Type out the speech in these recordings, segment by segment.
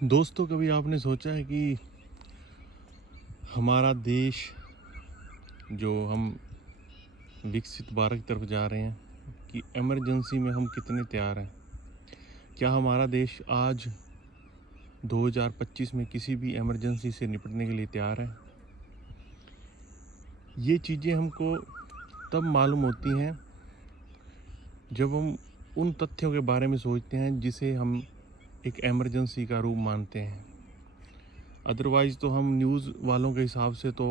दोस्तों, कभी आपने सोचा है कि हमारा देश जो हम विकसित भारत की तरफ जा रहे हैं कि इमरजेंसी में हम कितने तैयार हैं? क्या हमारा देश आज 2025 में किसी भी इमरजेंसी से निपटने के लिए तैयार है? ये चीज़ें हमको तब मालूम होती हैं जब हम उन तथ्यों के बारे में सोचते हैं जिसे हम एक इमरजेंसी का रूप मानते हैं। अदरवाइज़ तो हम न्यूज़ वालों के हिसाब से तो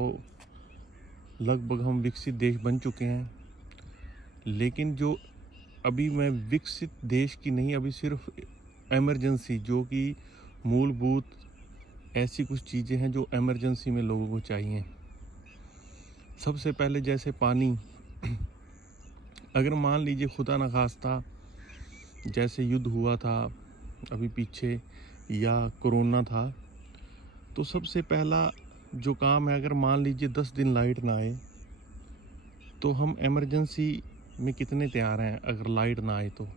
लगभग हम विकसित देश बन चुके हैं। लेकिन जो अभी मैं विकसित देश की नहीं, अभी सिर्फ इमरजेंसी जो कि मूलभूत ऐसी कुछ चीज़ें हैं जो इमरजेंसी में लोगों को चाहिए। सबसे पहले जैसे पानी। अगर मान लीजिए खुदा न खास्ता जैसे युद्ध हुआ था अभी पीछे या कोरोना था, तो सबसे पहला जो काम है, अगर मान लीजिए 10 दिन लाइट ना आए तो हम इमरजेंसी में कितने तैयार हैं? अगर लाइट ना आए तो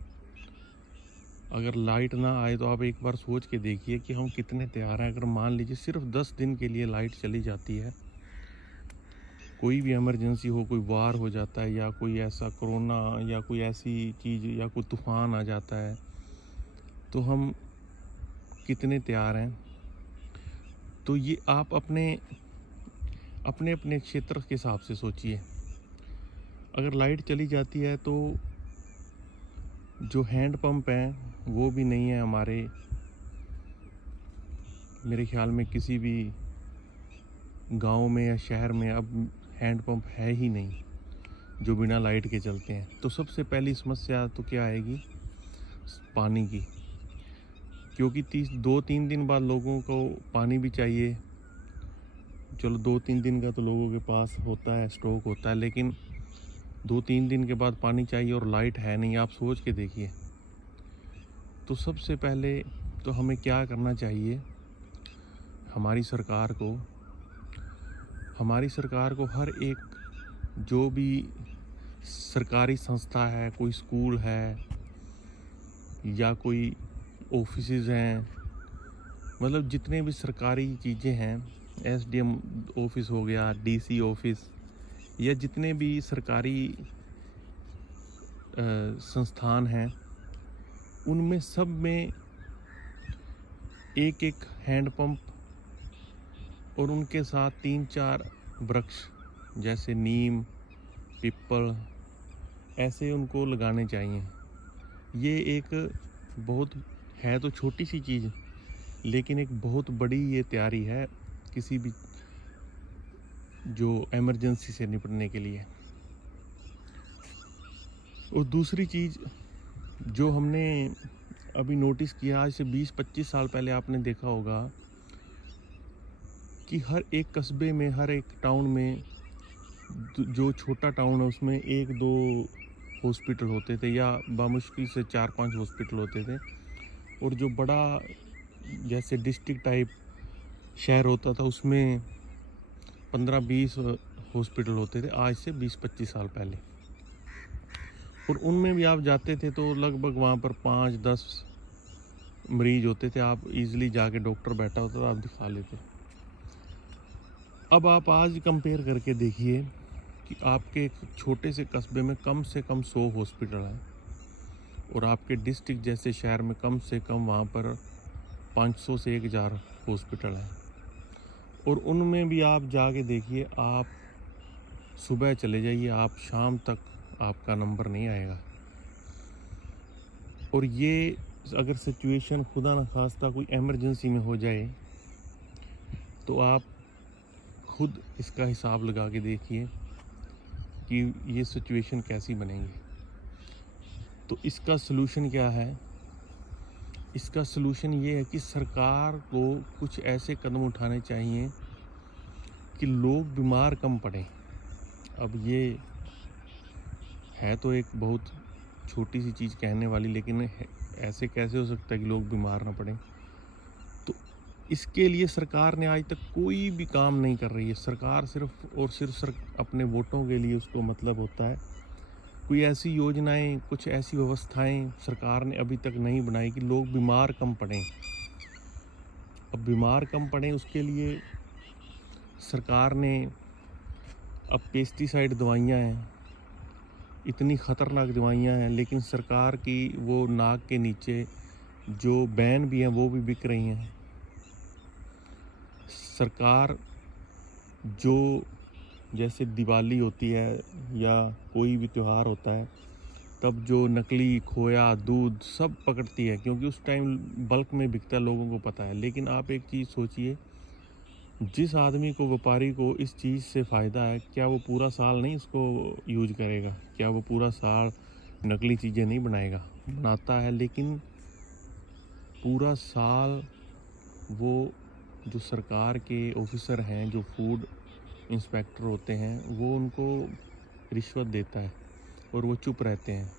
अगर लाइट ना आए तो आप एक बार सोच के देखिए कि हम कितने तैयार हैं। अगर मान लीजिए सिर्फ 10 दिन के लिए लाइट चली जाती है, कोई भी इमरजेंसी हो, कोई वार हो जाता है या कोई ऐसा कोरोना या कोई ऐसी चीज़ या कोई तूफ़ान आ जाता है, तो हम कितने तैयार हैं? तो ये आप अपने अपने अपने क्षेत्र के हिसाब से सोचिए। अगर लाइट चली जाती है तो जो हैंड पंप हैं वो भी नहीं है हमारे, मेरे ख्याल में किसी भी गांव में या शहर में अब हैंड पंप है ही नहीं जो बिना लाइट के चलते हैं। तो सबसे पहली समस्या तो क्या आएगी? पानी की। क्योंकि 2-3 दिन बाद लोगों को पानी भी चाहिए। चलो 2-3 दिन का तो लोगों के पास होता है, स्टॉक होता है, लेकिन 2-3 दिन के बाद पानी चाहिए और लाइट है नहीं। आप सोच के देखिए। तो सबसे पहले तो हमें क्या करना चाहिए? हमारी सरकार को हर एक जो भी सरकारी संस्था है, कोई स्कूल है या कोई ऑफिसेज हैं, मतलब जितने भी सरकारी चीज़ें हैं, एसडीएम ऑफिस हो गया, डीसी ऑफिस, या जितने भी सरकारी संस्थान हैं, उनमें सब में एक एक हैंड पंप और उनके साथ 3-4 वृक्ष जैसे नीम, पीपल, ऐसे उनको लगाने चाहिए। ये एक बहुत है तो छोटी सी चीज़, लेकिन एक बहुत बड़ी ये तैयारी है किसी भी जो इमरजेंसी से निपटने के लिए। और दूसरी चीज़ जो हमने अभी नोटिस किया, आज से 20-25 साल पहले आपने देखा होगा कि हर एक कस्बे में, हर एक टाउन में, जो छोटा टाउन है उसमें 1-2 हॉस्पिटल होते थे या बामुश्किल से 4-5 हॉस्पिटल होते थे। और जो बड़ा जैसे डिस्ट्रिक्ट टाइप शहर होता था उसमें 15-20 हॉस्पिटल होते थे, आज से 20-25 साल पहले। और उनमें भी आप जाते थे तो लगभग वहाँ पर 5-10 मरीज होते थे। आप इजीली जाके, डॉक्टर बैठा होता था, आप दिखा लेते। अब आप आज कंपेयर करके देखिए कि आपके एक छोटे से कस्बे में कम से कम 100 हॉस्पिटल हैं और आपके डिस्ट्रिक्ट जैसे शहर में कम से कम वहाँ पर 500 से 1000 हॉस्पिटल हैं। और उनमें भी आप जाके देखिए, आप सुबह चले जाइए, आप शाम तक आपका नंबर नहीं आएगा। और ये अगर सिचुएशन खुदा न खास्ता कोई इमरजेंसी में हो जाए तो आप खुद इसका हिसाब लगा के देखिए कि ये सिचुएशन कैसी बनेगी। तो इसका सलूशन क्या है? इसका सलूशन ये है कि सरकार को कुछ ऐसे कदम उठाने चाहिए कि लोग बीमार कम पड़ें। अब ये है तो एक बहुत छोटी सी चीज़ कहने वाली, लेकिन ऐसे कैसे हो सकता है कि लोग बीमार ना पड़ें? तो इसके लिए सरकार ने आज तक कोई भी काम नहीं कर रही है। सरकार सिर्फ और सिर्फ अपने वोटों के लिए उसको मतलब होता है। कोई ऐसी योजनाएं, कुछ ऐसी व्यवस्थाएं सरकार ने अभी तक नहीं बनाई कि लोग बीमार कम पड़ें। अब बीमार कम पड़े उसके लिए सरकार ने अब पेस्टिसाइड दवाइयाँ हैं, इतनी ख़तरनाक दवाइयाँ हैं, लेकिन सरकार की वो नाक के नीचे जो बैन भी हैं वो भी बिक रही हैं। सरकार जो जैसे दिवाली होती है या कोई भी त्यौहार होता है, तब जो नकली खोया दूध सब पकड़ती है, क्योंकि उस टाइम बल्क में बिकता है, लोगों को पता है। लेकिन आप एक चीज़ सोचिए, जिस आदमी को, व्यापारी को इस चीज़ से फ़ायदा है, क्या वो पूरा साल नहीं इसको यूज करेगा? क्या वो पूरा साल नकली चीज़ें नहीं बनाता है, लेकिन पूरा साल वो जो सरकार के ऑफिसर हैं, जो फूड इंस्पेक्टर होते हैं, वो उनको रिश्वत देता है और वो चुप रहते हैं।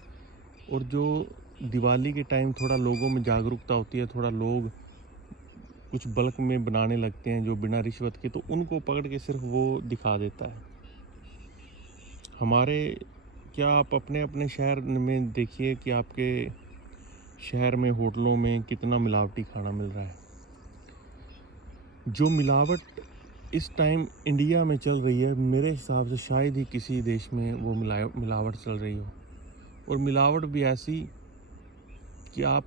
और जो दिवाली के टाइम थोड़ा लोगों में जागरूकता होती है, थोड़ा लोग कुछ बल्क में बनाने लगते हैं जो बिना रिश्वत के, तो उनको पकड़ के सिर्फ वो दिखा देता है। क्या आप अपने अपने शहर में देखिए कि आपके शहर में होटलों में कितना मिलावटी खाना मिल रहा है। जो मिलावट इस टाइम इंडिया में चल रही है, मेरे हिसाब से शायद ही किसी देश में वो मिलावट चल रही हो। और मिलावट भी ऐसी कि आप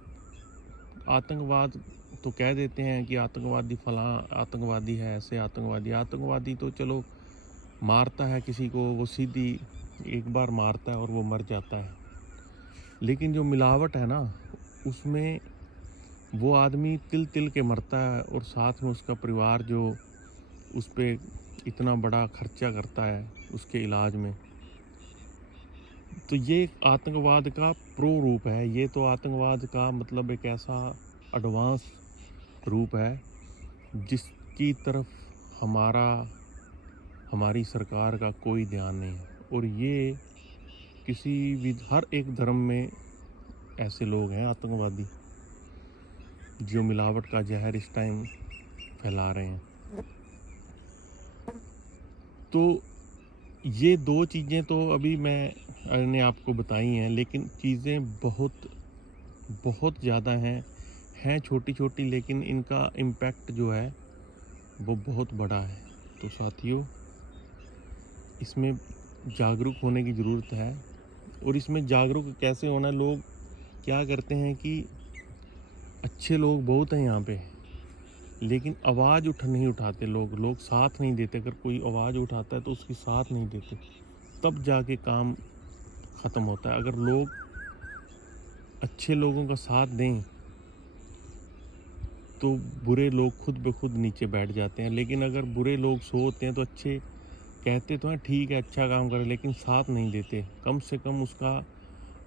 आतंकवाद तो कह देते हैं कि आतंकवादी फलां आतंकवादी है, ऐसे आतंकवादी तो चलो मारता है किसी को, वो सीधी एक बार मारता है और वो मर जाता है। लेकिन जो मिलावट है ना, उसमें वो आदमी तिल तिल के मरता है और साथ में उसका परिवार जो उस पर इतना बड़ा खर्चा करता है उसके इलाज में। तो ये एक आतंकवाद का प्रो रूप है। ये तो आतंकवाद का मतलब एक ऐसा एडवांस रूप है जिसकी तरफ हमारी सरकार का कोई ध्यान नहीं है। और ये किसी भी हर एक धर्म में ऐसे लोग हैं आतंकवादी जो मिलावट का जहर इस टाइम फैला रहे हैं। तो ये दो चीज़ें तो अभी मैंने आपको बताई हैं, लेकिन चीज़ें बहुत ज़्यादा हैं छोटी छोटी, लेकिन इनका इम्पैक्ट जो है वो बहुत बड़ा है। तो साथियों, इसमें जागरूक होने की ज़रूरत है। और इसमें जागरूक कैसे होना है, लोग क्या करते हैं कि अच्छे लोग बहुत हैं यहाँ पे, लेकिन आवाज़ नहीं उठाते लोग साथ नहीं देते। अगर कोई आवाज़ उठाता है तो उसकी साथ नहीं देते, तब जाके काम ख़त्म होता है। अगर लोग अच्छे लोगों का साथ दें तो बुरे लोग खुद ब खुद नीचे बैठ जाते हैं। लेकिन अगर बुरे लोग सोते हैं तो अच्छे कहते तो हैं ठीक है अच्छा काम करें, लेकिन साथ नहीं देते। कम से कम उसका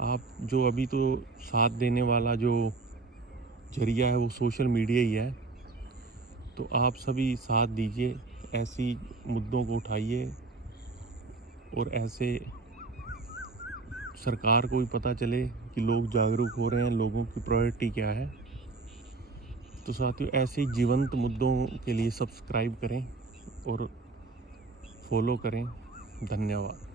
आप जो अभी तो साथ देने वाला जो जरिया है वो सोशल मीडिया ही है। तो आप सभी साथ दीजिए, ऐसी मुद्दों को उठाइए और ऐसे सरकार को भी पता चले कि लोग जागरूक हो रहे हैं, लोगों की प्रायोरिटी क्या है। तो साथियों, ऐसे जीवंत मुद्दों के लिए सब्सक्राइब करें और फॉलो करें। धन्यवाद।